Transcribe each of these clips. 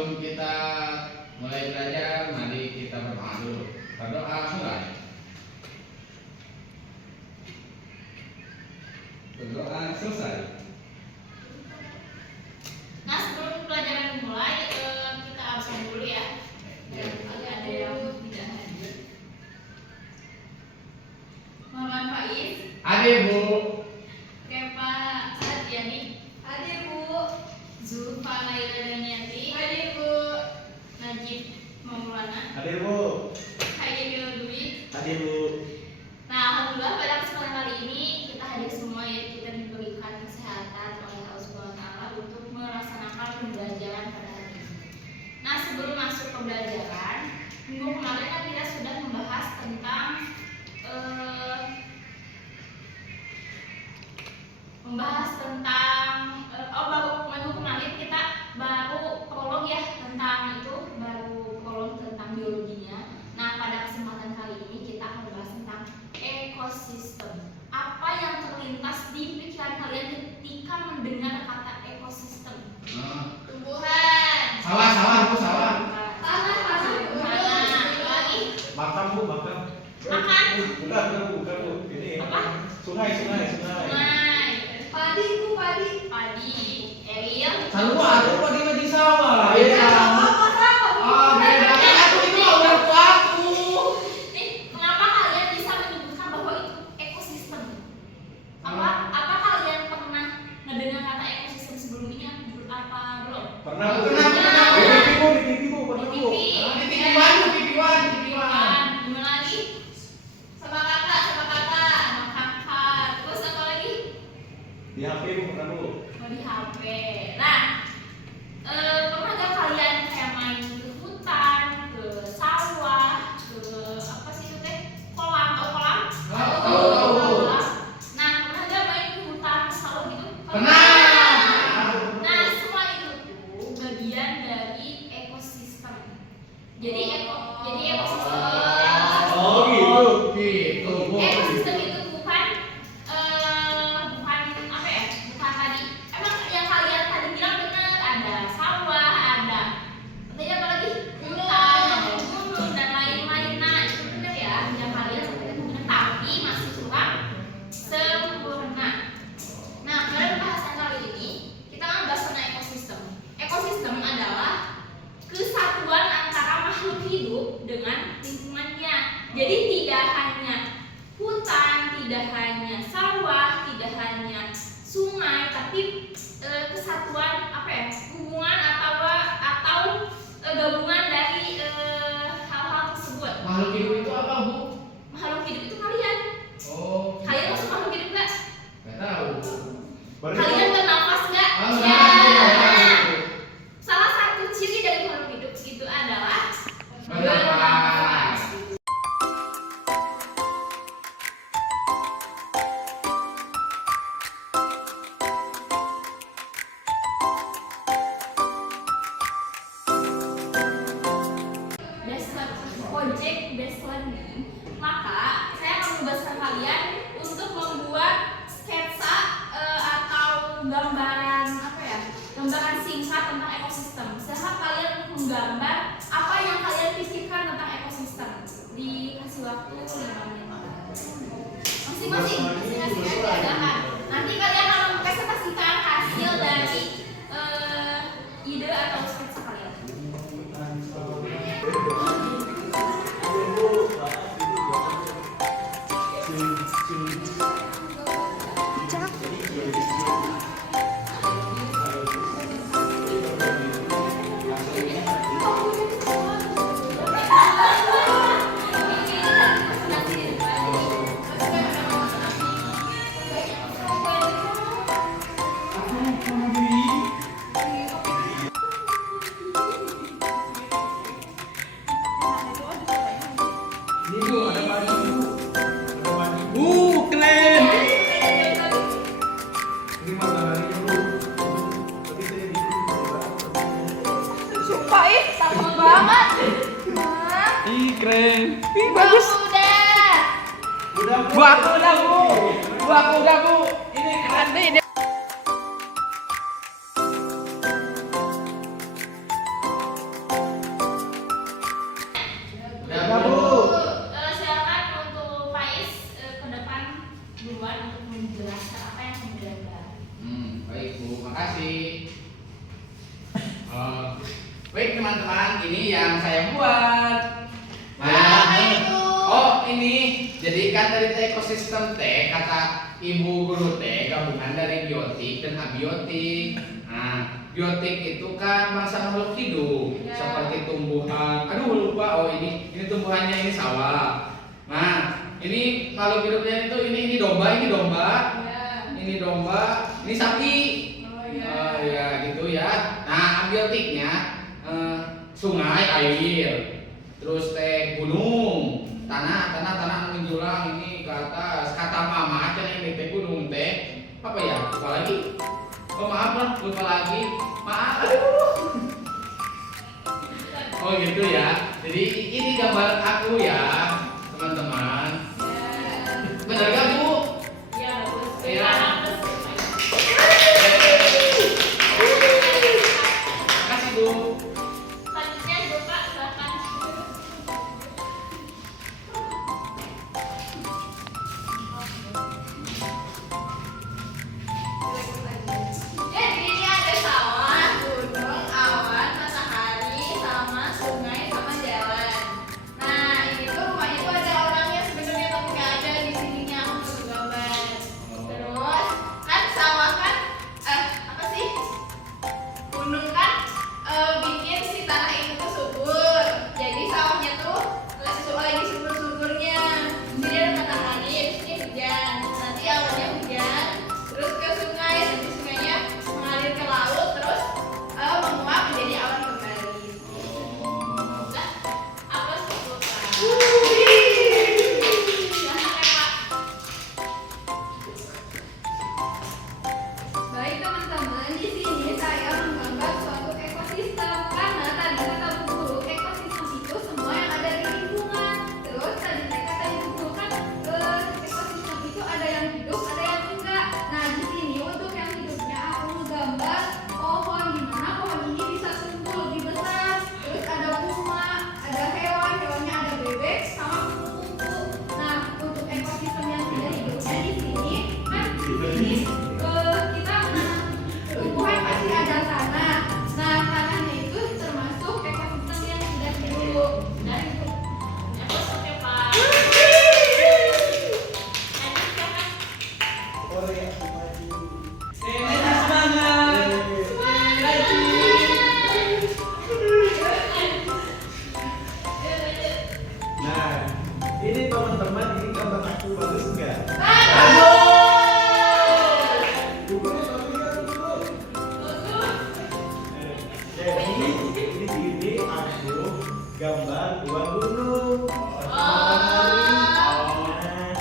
sebelum kita mulai belajar, mari kita berdoa dulu. Berdoa mulai. Berdoa selesai. Nah, sebelum pelajaran dimulai, kita absen dulu ya. Ada yang tidak hadir. Muhammad Faiz. Hadir, Bu. Kepa Satyani. Hadir, Bu. Zulfa Laila Daniati. Hadir, Bu. Najib Maulana. Hadir, Bu. Hayyul Dwi. Hadir, Bu. Nah, alhamdulillah pada kesempatan kali ini kita hadir semua ya, kita diberikan kesehatan oleh Allah Subhanahu wa taala untuk melaksanakan pembelajaran pada hari ini. Nah, sebelum masuk pembelajaran, minggu kemarin kan kita sudah membahas tentang minggu kemarin kita baru prolog ya tentang itu, baru prolog tentang biologinya. Nah, pada kesempatan kali ini kita akan membahas tentang ekosistem. Apa yang terlintas di pikiran kalian ketika mendengar kata ekosistem? Tumbuhan. Sawah, Bu, sawah. Tumbuhan. Lagi? Makan, Bu, makan. Makan. Bukan, Bu. Ini Apa? Sungai. Sungai. Padi, Bu, padi. Padi. Ariel. Selalu ada padi di sawah. Beda sama apa? Beda. Aku itu udah aku. Nih, kenapa kalian bisa menyebutkan bahwa itu ekosistem? Apa kalian pernah mendengar kata ekosistem sebelumnya? Apa belum? Pernah, Bu. Pernah. Di TV, Bu. Pernah, Di Bu. TV. Di TV-1. Gimana lagi? Sama kakak. Terus apa lagi? Di HP, Bu. Pernah, Bu. Oh, di HP. Nah, pernah gak kalian kayak main ke hutan, ke sawah, ke apa sih itu teh? Kolam. Tahu. Nah, pernah gak main ke hutan, ke sawah gitu? Pernah. Nah, semua itu tuh bagian dari ekosistem. Jadi ekosistem. Oh, gitu. Gitu, Bu. Ekosistem itu bukan apa ya? Bukan tadi. Emang yang kalian tadi bilang benar, ada sawah, ada apa lagi? Hutan, ada gunung dan lain-lain. Nah, itu benar ya. Yang kalian seperti itu benar, tapi masih kurang sempurna. Nah, pada pembahasan kali ini kita akan bahas tentang ekosistem. Ekosistem adalah kesatuan antara makhluk hidup dengan lingkungannya. Jadi tidak hanya hutan, tidak hanya sawah, tidak hanya sungai, tapi kesatuan apa ya? Hubungan atau gabungan dari hal-hal tersebut. Makhluk hidup itu apa, Bu? Makhluk hidup itu kalian. Oh, Kalian masuk makhluk hidup nggak? nggak tahu. Kalian bernafas nggak? Ah, Ya. bernafas. Salah satu ciri dari makhluk hidup itu adalah Bernafas. project based learning, maka saya akan membebaskan kalian untuk membuat sketsa atau gambaran apa ya, gambaran singkat tentang ekosistem. Sehingga kalian menggambar apa yang kalian pikirkan tentang ekosistem. Dikasih waktu 5 menit. Masing-masing aja. Nanti kalian akan mempresentasikan hasil dari ide atau sketsa kalian. Keren. Ini masalahnya, Bu. Tadi saya Sumpah sama banget. Ih, keren. Ih, bagus. Udah. Bu, aku udah, Bu. Ini keren. Ada ini. teman-teman, ini yang saya buat. Apa itu? Oh ini, jadi kan dari ekosistem teh kata ibu guru teh gabungan dari biotik dan abiotik. Nah, biotik itu kan bangsa makhluk hidup Ya. seperti tumbuhan. Aduh lupa. Oh ini tumbuhannya ini sawah. Nah, ini makhluk hidupnya itu ini domba, Ya. ini domba, ini sapi. Oh ya. Ya gitu ya. Nah, abiotiknya sungai, air, terus teh gunung, tanah menjulang ini ke atas. Kata mama aja ini teh gunung teh apa ya? Lupa lagi. Oh maaf lah, lupa lagi. Maaf. Aduh. Oh gitu ya. Jadi ini gambar aku ya, teman-teman. Benar gak Bu? Ya bagus. Iya. Makasih Bu. Selanjutnya Bapak silakan. Jadi ini ada sawah, gunung, awan, matahari, sama sungai, sama jalan. Nah ini tuh rumahnya tuh ada orangnya sebenarnya tapi nggak ada di sininya aku tuh gambar. Terus kan sawah kan apa sih? Gunung kan bikin si tanah itu tuh subur. Jadi sawahnya tuh lagi subur-suburnya. Jadi ada matahari, di sini hujan. Nanti awannya hujan, terus ke sungai, nanti sungainya mengalir ke laut, terus menguap menjadi awan kembali. Nah, apa sih Bapak? Silakan, Pak. Baik teman-teman, di sini saya menggambar suatu ekosistem karena tadi kata Bu Guru, ekosistem itu semua yang ada di lingkungan. Terus tadi saya kata Ibu Guru kan ekosistem itu ada yang hidup, ada yang enggak. Nah di sini untuk yang hidupnya aku menggambar pohon di mana pohon ini bisa tumbuh lebih besar. Terus ada bunga, ada hewan, hewannya ada bebek sama kupu-kupu. Nah untuk ekosistem yang tidak hidupnya di sini kan ini kita menanam tumbuhan pasti ada tanah. Nah tanahnya itu termasuk ekosistem yang tidak hidup. Dan apa sampai Pak? Lanjut silakan. Oh ya, maju. Nenek semangat. Nah, ini teman-teman, ini gambar aku bagus nggak? Buku tapi kan dulu. Jadi di sini aku gambar dua gunung. Nah,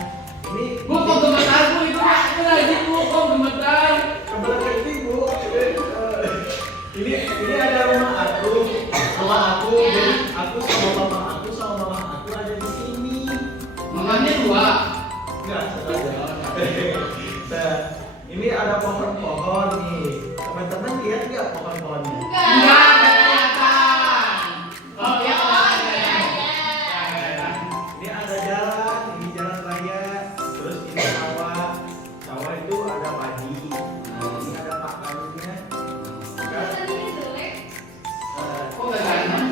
ini Bu kok gemetar Bu itu aku lagi Bu kok gemetar. kebetulan kecil Bu. Ini ada rumah aku. Jadi aku sama mama aku ada di sini. Mamanya dua. Enggak, satu aja. Nah, ini ada pohon-pohon nih. Teman-teman lihat nggak pohon-pohonnya? Enggak ada kelihatan. Oh ya. Ini ada jalan, ini jalan raya. Terus ini sawah. Sawah itu ada padi. Ini ada pakannya. Enggak. Tadi ini jelek. Kok enggak ganteng?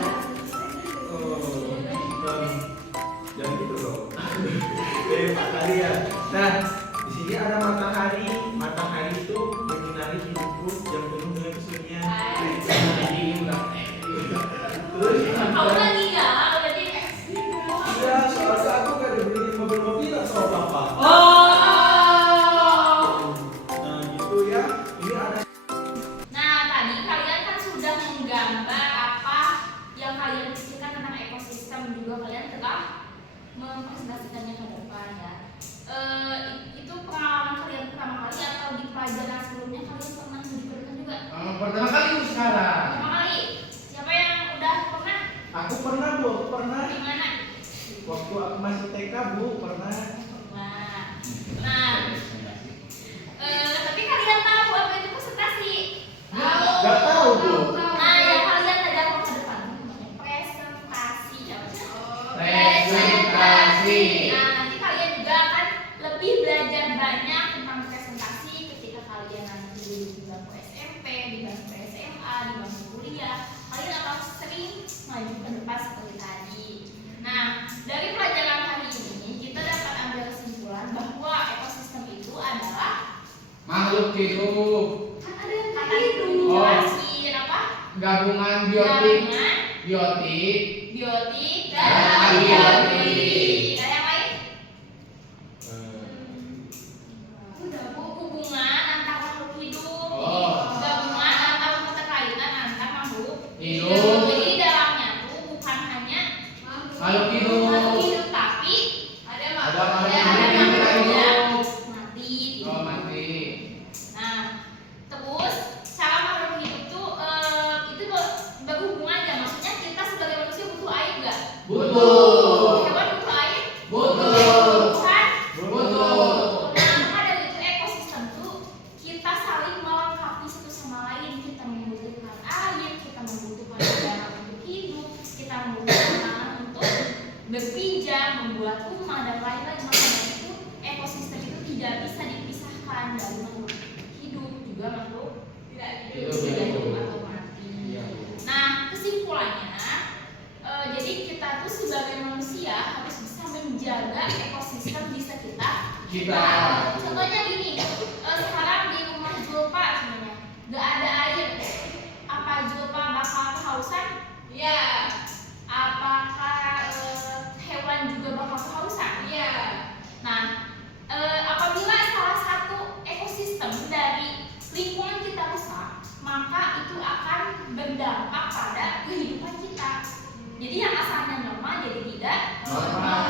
Jangan gitu dong. Pak tadi ya. Nah, di sini ada matahari. Matahari itu menyinari hidupku yang penuh dengan kesunyian. Ini udah. Terus Kamu lagi nggak? Berarti iya, soalnya aku gak dibeliin mobil-mobilan sama papa. Oh. Nah gitu ya. Ini ada. Nah, tadi kalian kan sudah menggambar apa yang kalian pikirkan tentang ekosistem, juga kalian telah mempresentasikannya ke depan ya. Itu pengalaman kalian pertama kali atau di pelajaran sebelumnya kalian pernah diberikan juga? Pertama kali Bu sekarang. Pertama kali. Siapa yang udah pernah? Aku pernah Bu, aku pernah. Di mana? Waktu aku masih TK Bu, pernah. Nah, tapi kalian tahu apa itu presentasi? Gak tahu Bu. Nah, yang kalian ada apa ke depan? Presentasi apa sih? Presentasi. Nah, nanti kalian juga akan lebih belajar banyak tentang presentasi ketika kalian nanti di bangku SMP, di bangku SMA, di bangku kuliah. Kalian akan sering hidup. Kan ada yang Kata kayak itu gitu. dijelasin apa? Gabungan biotik, Gabungan biotik, biotik dan dan abiotik. abiotik. Ada yang lain? Udah Bu. Hubungan antar makhluk hidup. Oh. Gabungan atau keterkaitan antar makhluk Hidup. Jadi di dalamnya tuh bukan hanya Makhluk hidup. makhluk hidup, tapi Ada Ada makhluk makhluk ada hidup yang makhluk kita yang hidup. mati. gitu. Oh, mati. Nah, terus cara makhluk hidup tuh itu berhubungan aja. Maksudnya kita sebagai manusia butuh air nggak? Butuh. Hewan butuh air? Butuh. Kan? Butuh. Nah, maka dari itu ekosistem tuh kita saling melengkapi satu sama lain. Kita membutuhkan air, kita membutuhkan udara untuk hidup, kita membutuhkan tanah untuk berpijak, membuat rumah dan lain-lain. Maka dari itu ekosistem itu tidak bisa dipisahkan dari makhluk hidup juga makhluk tidak hidup, Hidup, tidak hidup. hidup atau mati. Iya. Nah, kesimpulannya, jadi kita tuh sebagai manusia harus bisa menjaga ekosistem di sekitar Kita. Nah, contohnya gini, sekarang di rumah Julpa sebenarnya nggak ada air. Apa Julpa bakal kehausan? Iya. Apakah hewan juga bakal kehausan? Iya. Nah, apabila salah satu ekosistem dari lingkungan kita rusak, maka itu akan berdampak pada kehidupan kita. Jadi yang asalnya normal jadi tidak normal.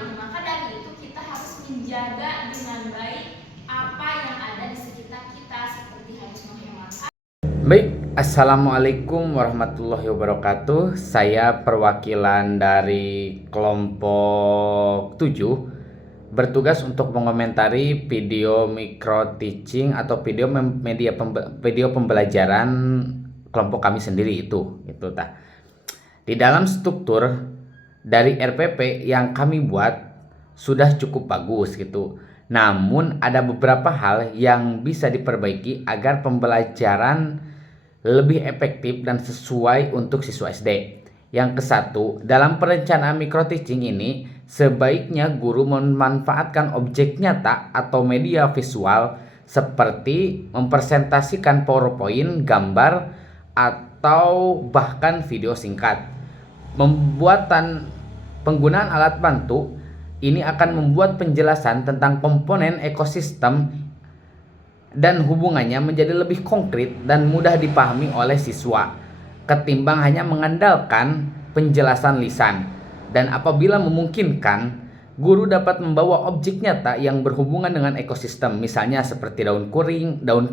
Gitu. Maka dari itu kita harus menjaga dengan baik apa yang ada di sekitar kita, seperti harus menghemat. Baik, Assalamualaikum warahmatullahi wabarakatuh. Saya perwakilan dari kelompok 7 bertugas untuk mengomentari video micro teaching atau video pembelajaran kelompok kami sendiri itu tah. Di dalam struktur dari RPP yang kami buat sudah cukup bagus gitu. Namun ada beberapa hal yang bisa diperbaiki agar pembelajaran lebih efektif dan sesuai untuk siswa SD. Yang kesatu, dalam perencanaan micro teaching ini sebaiknya guru memanfaatkan objek nyata atau media visual seperti mempresentasikan PowerPoint, gambar, atau bahkan video singkat. Penggunaan alat bantu ini akan membuat penjelasan tentang komponen ekosistem dan hubungannya menjadi lebih konkret dan mudah dipahami oleh siswa ketimbang hanya mengandalkan penjelasan lisan. Dan apabila memungkinkan, guru dapat membawa objek nyata yang berhubungan dengan ekosistem, misalnya seperti daun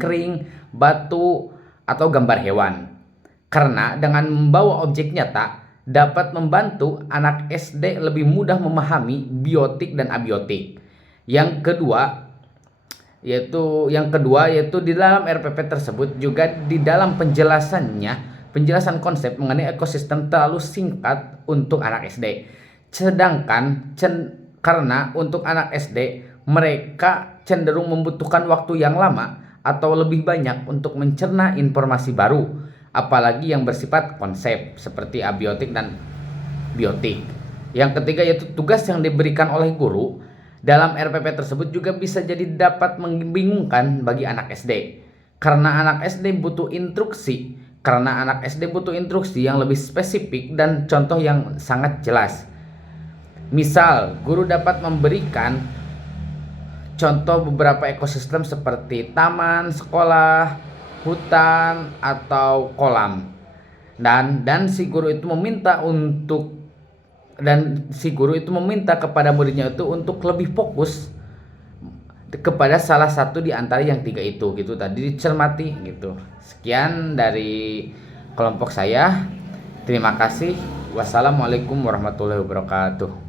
kering, batu, atau gambar hewan. Karena dengan membawa objek nyata dapat membantu anak SD lebih mudah memahami biotik dan abiotik. Yang kedua yaitu di dalam RPP tersebut juga di dalam penjelasan konsep mengenai ekosistem terlalu singkat untuk anak SD. Sedangkan karena untuk anak SD mereka cenderung membutuhkan waktu yang lama atau lebih banyak untuk mencerna informasi baru, apalagi yang bersifat konsep seperti abiotik dan biotik. Yang ketiga yaitu tugas yang diberikan oleh guru dalam RPP tersebut juga bisa jadi dapat membingungkan bagi anak SD. Karena anak SD butuh instruksi yang lebih spesifik dan contoh yang sangat jelas. Misal, guru dapat memberikan contoh beberapa ekosistem seperti taman, sekolah, hutan, atau kolam. Dan si guru itu meminta kepada muridnya itu untuk lebih fokus kepada salah satu di antara yang tiga itu gitu tadi dicermati gitu. Sekian dari kelompok saya. Terima kasih. Wassalamualaikum warahmatullahi wabarakatuh.